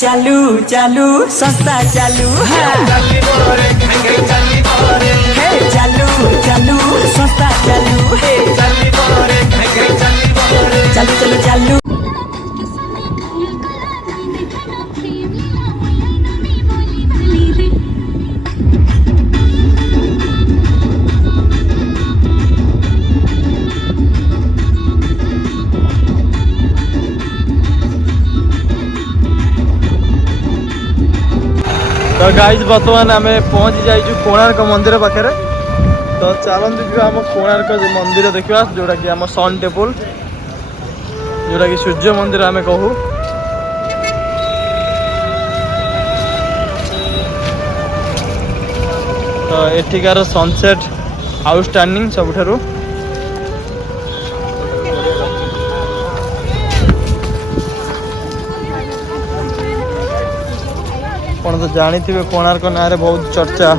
चालू चालू सस्ता चालू हे चालू चालू सस्ता चालू चालू चलो चालू। तो गाइज बर्तमान आम पहुँची जाइए कोणार्क मंदिर पाखे। तो चलते जी आम कोणार्क मंदिर देखा जोटा कि आम सन टेम्पल जोटा कि सूर्य मंदिर आम कहू। तो एठिकार सनसेट आउटस्टैंडिंग सबुठारु। तो जानी थे कोणार्क ना रे बहुत चर्चा।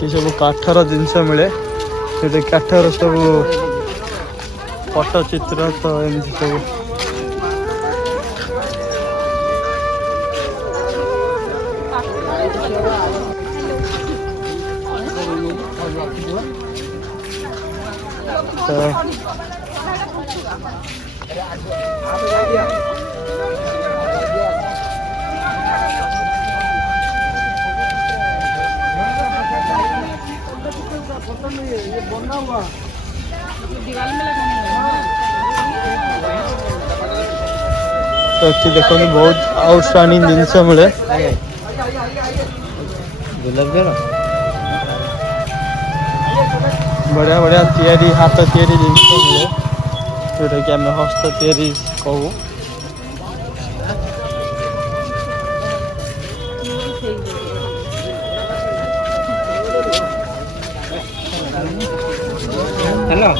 ये सब काठर जिनस मिले ये काठर सब पट्टचित्र तो एमती सब तो देखो बहुत आउटस्टैंडिंग जिनस मिले। बढ़िया बढ़िया तैयारी हाथ तैयारी जिनस मिले जोटा कि आम हस्त तैयारी कहू। हेलो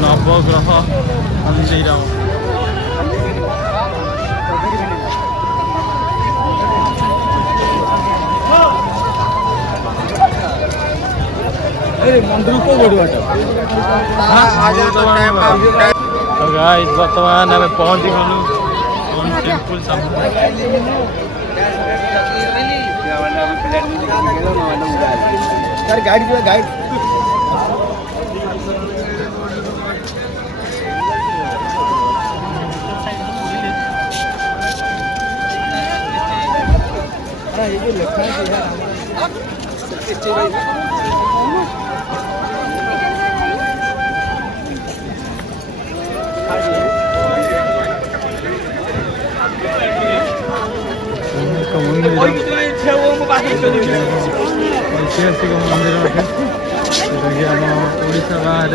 नवग्रह मंदिर मंदिर को तो गाइस वर्तमान आम पहुंची गलु टेम्पल गाइड गाइड ये लिखा है ऐतिहासिक मंदिर आम ओडिशा बाहर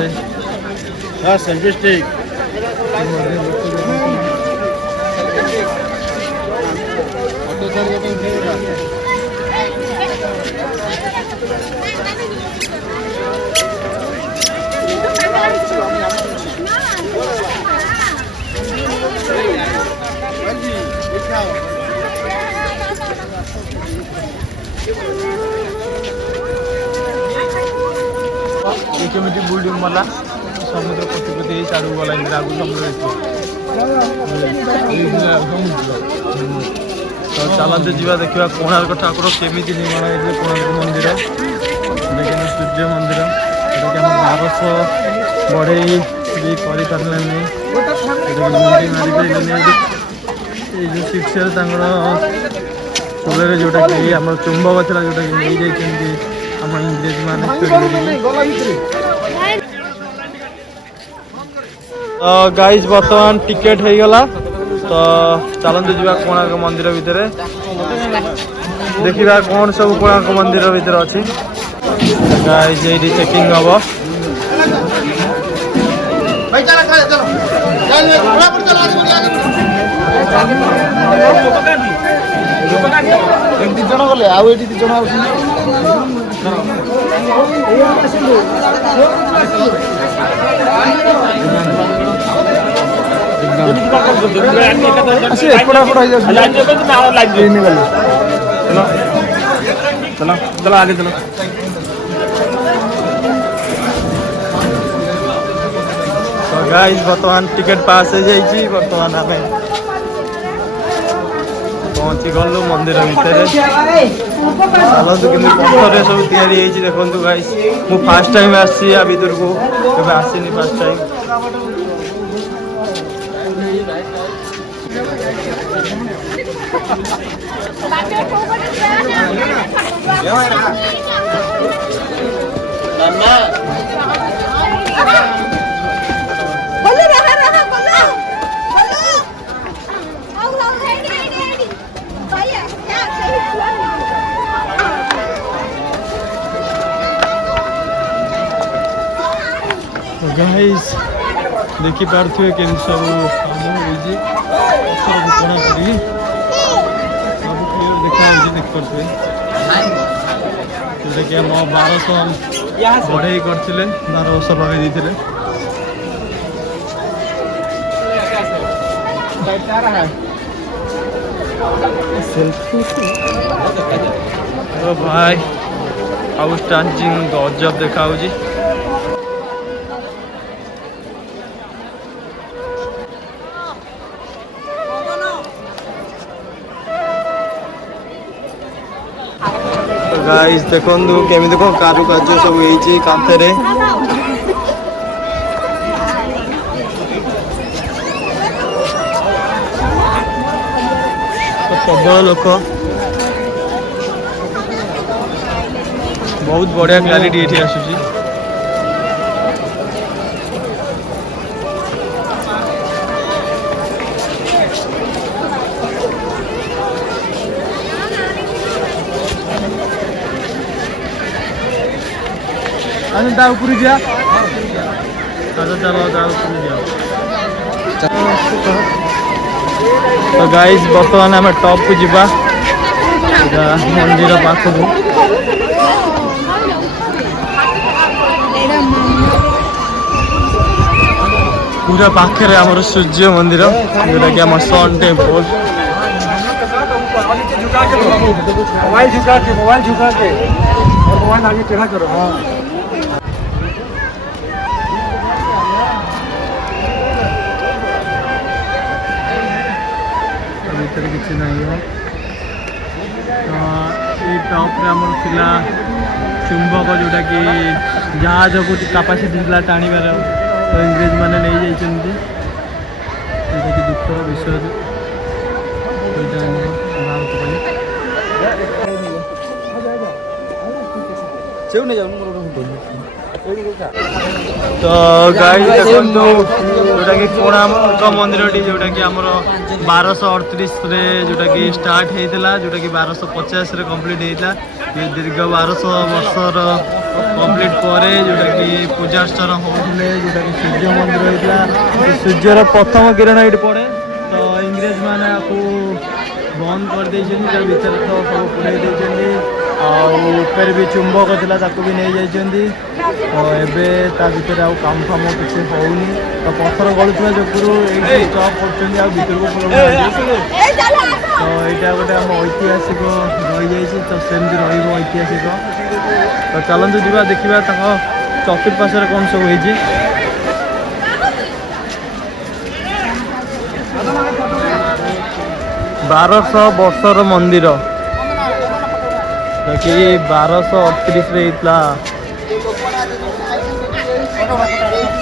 केमी बुल्डिंग मला समुद्र पति पति साड़ू गला आगु समुद्र तो चलते जा देखा कोणार्क ठाकुर केमी निर्माण होते कोणार्क मंदिर देखिए सूर्य मंदिर जोटा कि 1200 बढ़े भी कर शिक्षर चूल्हे जोटा कि आम चुंबक था जोटा कि नहीं जाइए आम इंग्रेज मान तो गाइज बर्तमान टिकेट हो गला तो चलते जा कोणार्क मंदिर भितर देखा कौन सब कोणार्क मंदिर भितर अच्छी गाइज ये चेकिंग हम एक जन गले आउ एटी दी जन चलो आगे चलो तो गाइस बर्तमान टिकेट पास हो जाइए बर्तमान आम पहुँची गलु मंदिर भितर चलतु कि पत्थर सब तैयारी देखु गाइस मु फास्ट टाइम आसी भर को कभी आसनी फास्ट टाइम गाइस देखी पार्थे के सब सब क्लियर देखा देख पारे जोटा कि आम 1200 बढ़े करते 1200 लगे तो भाई आउ स्टांचिंग गजब देखा गाइस देखो केमी देखो कारुकार्य सब होती कांथरे प्रबल लोक बहुत बढ़िया क्लारिटी ये आसूची ऊपर जा चलो तो गाइस बर्तमान आम टॉप को जीवा मंदिर पाख को पूरा पाखे आमर सूर्य मंदिर जोटा कि आम सन टेम्पल मोबाइल झुका के और मोबाइल आगे टेढ़ा करो किसी नहीं हो तो ये टॉप थिला चुंबक जोटा कि जहाज को कैपेसिटी टाणिबार तो इंग्रेज मैंने नहीं जाइए कि दुखर विषय तो गाइस देखो जोटा कि कोणार्क मंदिर जोटा कि आमर 1238 जोटा कि स्टार्ट होता जोटा कि 1250 कंप्लीट होता ये दीर्घ 1200 वर्षर कंप्लीट पर जोटा कि पूजा अर्चना होते जोटा कि सूर्य मंदिर होता सूर्यर प्रथम किरण ये पड़े तो इंग्रेज मैंने आपको बंद कर भीतर तो सब पुड़े आर भी चुंबक था भी नहीं जाइए तो एवं भर आउ काम फाम किसी होनी तो पत्थर गलुवा जो स्टॉप कर भर को तो यहाँ गोटे आम ऐतिहासिक रही जाइए तो सेमती रही ऐतिहासिक तो चलतु जा देखा चतुर्पार्श्वर कौन सब होइछि 1200 वर्षर मंदिर कि 1238 रे इतला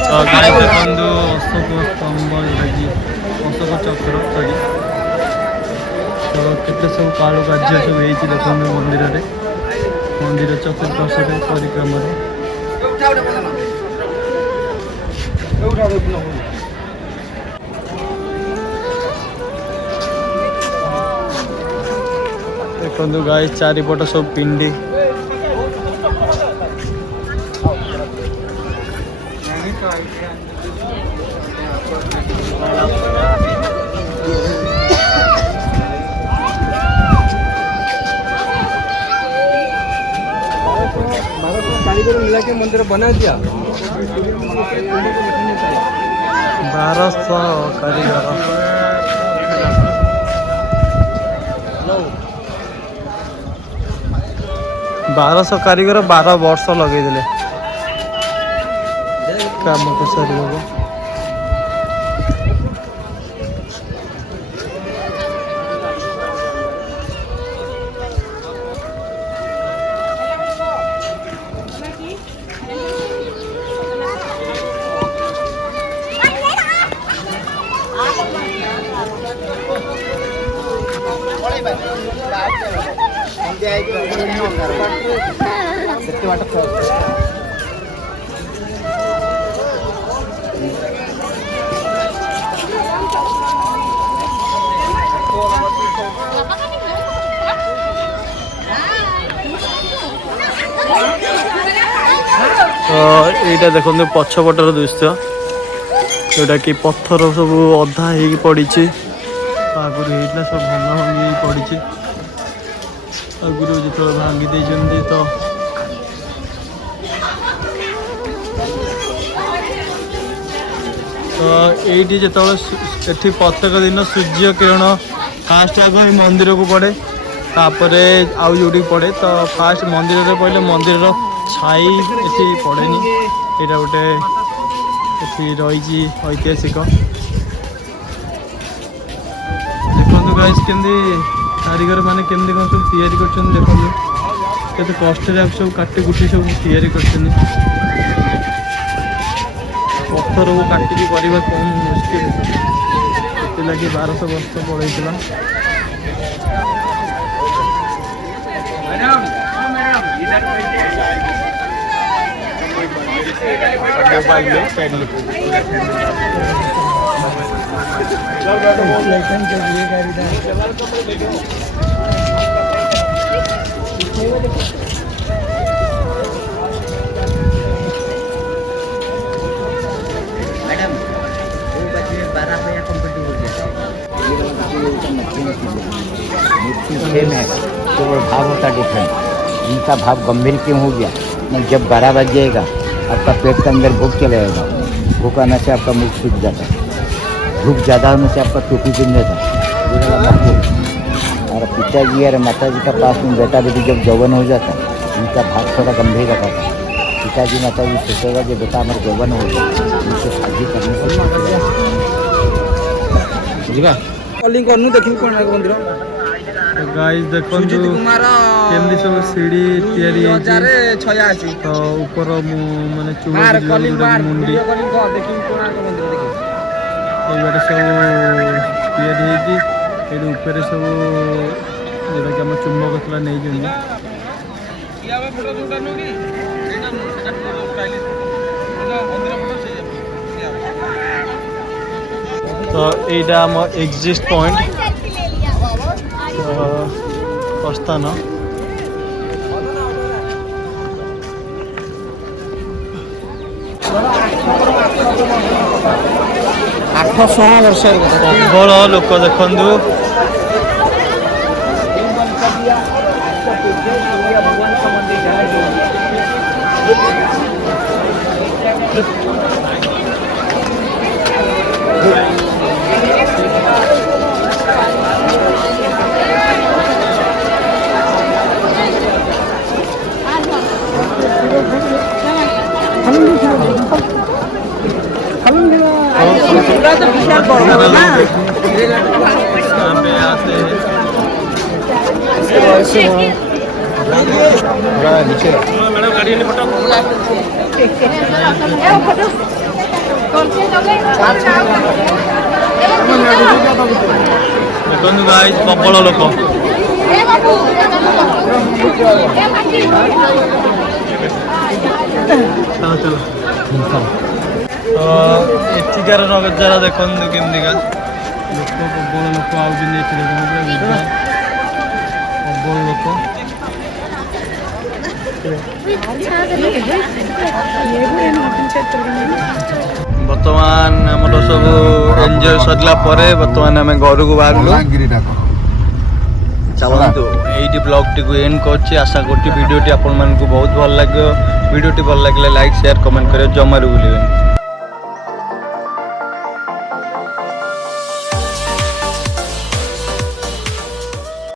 तो गाय देखंदु अशोक स्तंभ लगी अशोक चक्र सॉरी तो केते सब कालु कार्य सब हेछि देखंदु मंदिर रे मंदिर चतुर्पार्श्वर परिक्रमा रे देखंदु गाय चारिपट सब पिंडी कारीगर मिला के मंदिर बना दिया 1200 कारीगर 1200 कारीगर 12 वर्ष लगे दिले काम को सरी बाबू तो यहाँ देखो पछपटर दृश्य जोटा कि पत्थर सब अधा हो पड़ी आगुरी होता सब भंगा भंगी पड़ी आगुरी जो भांगी देते तो ये जो प्रत्येक दिन सूर्य किरण फास्ट आग मंदिर को पड़े तापरे आउ जो पड़े तो फास्ट मंदिर पड़े मंदिर छाई ये पड़ेनि यहाँ गोटे रही ऐतिहासिक देखो गाइस केमती कारीगर माने केमती कौन सब तैयारी कर देखो केते कष्ट सब काटी कुटी सब तैयारी कर पत्थर को काटिकी करवा कम मुश्किल से लगे 1200 वर्ष पड़ेगा मोबाइल में मैडम वो बच्चे 12 पे कंप्लीट हो गया सेम है तो भाव होता डिफरेंट इनका भाव गंभीर क्यों हो गया जब 12 बज जाएगा आपका पेट के अंदर भूख चला जाएगा भूख आने से आपका मुख सूख जाता है भूख ज़्यादा होने से आपका टोपी पिन जाता है और पिताजी और माताजी का पास में बेटा बेटी जब जौवन हो जाता है इनका भाव थोड़ा गंभीर रहता है पिताजी माताजी सोचेगा कि बेटा हमारे जौवन हो गया इनसे शादी करने से बुझा कलिंग करनु देखि कोणार्क मंदिर गाइस देखो केमदी सब सीढ़ी तैयारी 1086 तो ऊपर माने चूड़ मुंडी ये सब तैयारी होगी ऊपर सब जोटा कि आम चुम्बक थला नहीं तो यहाँ आम एग्जिट पॉइंट प्रस्थान 800 वर्ष प्रबल लोक देखु भगवान का मंदिर यहाँ पे आते हैं। मैडम गाड़ी नहीं पटा ଦେଖନ୍ତୁ ଗାଇସ୍ ପ୍ରବଳ ଲୋକ ଏଠିକାର ନଜାରା ଦେଖନ୍ତୁ କେମିତିକା ଲୋକ ପ୍ରବଳ ଲୋକ ଆଉଛନ୍ତି ଏଠି ଦେଖନ୍ତୁ ପ୍ରବଳ ଲୋକ ବର୍ତ୍ତମାନ ଆମର ସବୁ ଏନ୍ଜୟ ସରିଲା ପରେ ବର୍ତ୍ତମାନ ଆମେ ଘରକୁ ବାହାରିଲୁ ଚାଲନ୍ତୁ ଏଇଠି ବ୍ଲଗ୍ଟିକୁ ଏଣ୍ଡ କରୁଛି ଆଶା କରୁଛି ଭିଡ଼ିଓଟି ଆପଣମାନଙ୍କୁ ବହୁତ ଭଲ ଲାଗିବ ଭିଡ଼ିଓଟି ଭଲ ଲାଗିଲେ ଲାଇକ୍ ସେୟାର କମେଣ୍ଟ କରିବା ଜମାରୁ ଭୁଲିବେନି।